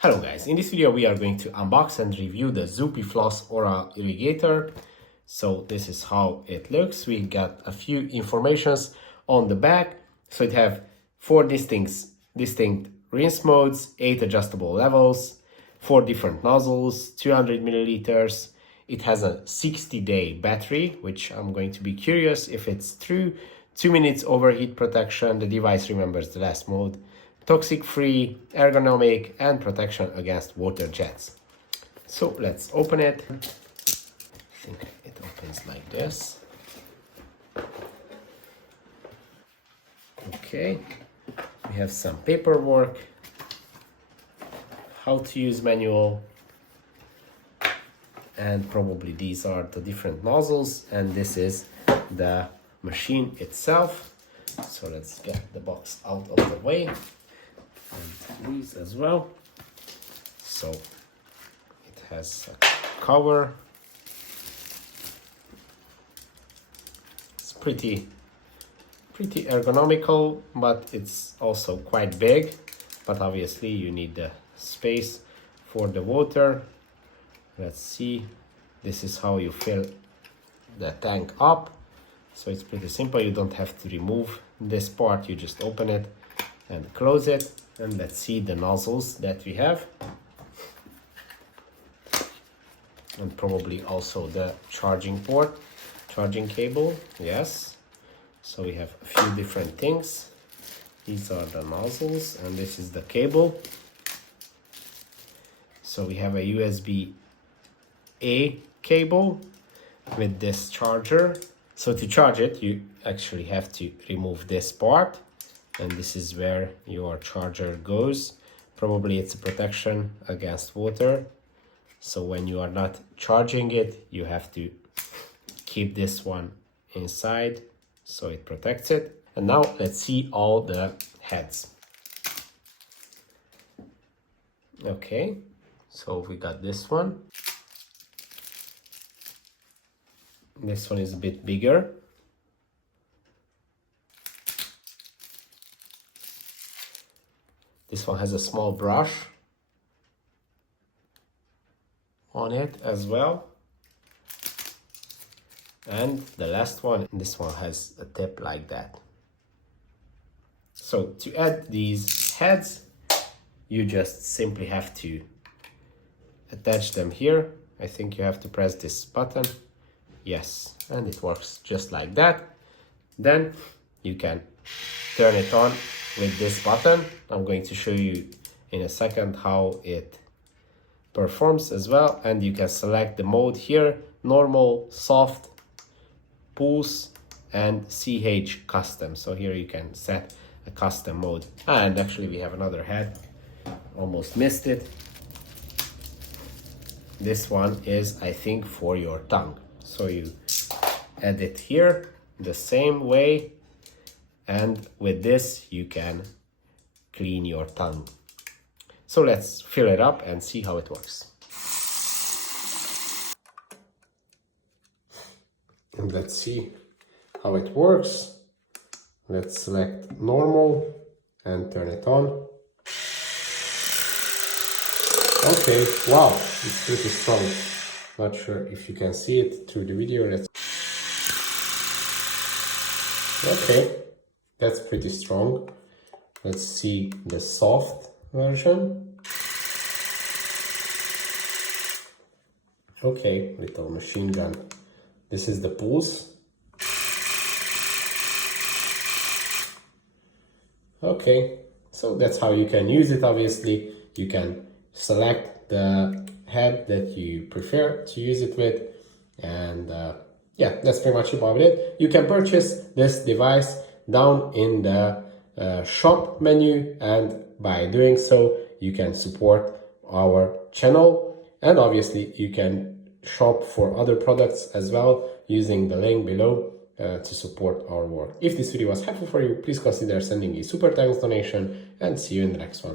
Hello guys, in this video we are going to unbox and review the Zoopie Floss Aura Irrigator. So this is how it looks. We got a few informations on the back. So it have 4 distinct rinse modes, 8 adjustable levels, 4 different nozzles, 200 milliliters. It has a 60-day battery, which I'm going to be curious if it's true. 2 minutes overheat protection, the device remembers the last mode. Toxic-free, ergonomic, and protection against water jets. So let's open it. I think it opens like this. Okay, we have some paperwork, how to use manual, and probably these are the different nozzles, and this is the machine itself. So let's get the box out of the way. And these as well. So it has a cover. It's pretty ergonomical, but it's also quite big. But obviously you need the space for the water. Let's see. This is how you fill the tank up. So it's pretty simple. You don't have to remove this part. You just open it and close it. And let's see the nozzles that we have. And probably also the charging port, charging cable, yes. So we have a few different things. These are the nozzles and this is the cable. So we have a USB-A cable with this charger. So to charge it, you actually have to remove this part. And this is where your charger goes. Probably it's a protection against water. So when you are not charging it, you have to keep this one inside so it protects it. And now let's see all the heads. Okay, so we got this one. This one is a bit bigger. This one has a small brush on it as well. And the last one, this one has a tip like that. So to add these heads, you just simply have to attach them here. I think you have to press this button. Yes, and it works just like that. Then you can turn it on with this button. I'm going to show you in a second how it performs as well. And you can select the mode here: normal, soft, pulse, and CH custom. So here you can set a custom mode. And actually we have another head, almost missed it. This one is, I think, for your tongue. So you add it here the same way. And with this, you can clean your tongue. So let's fill it up and see how it works. And let's see how it works. Let's select normal and turn it on. Okay, wow, it's pretty strong. Not sure if you can see it through the video. Okay. That's pretty strong. Let's see the soft version. Okay, little machine gun. This is the pulse. Okay, so that's how you can use it. Obviously, you can select the head that you prefer to use it with. And yeah, that's pretty much about it. You can purchase this device down in the shop menu, and by doing so you can support our channel, and obviously you can shop for other products as well using the link below to support our work. If this video was helpful for you, please consider sending a super thanks donation, and see you in the next one.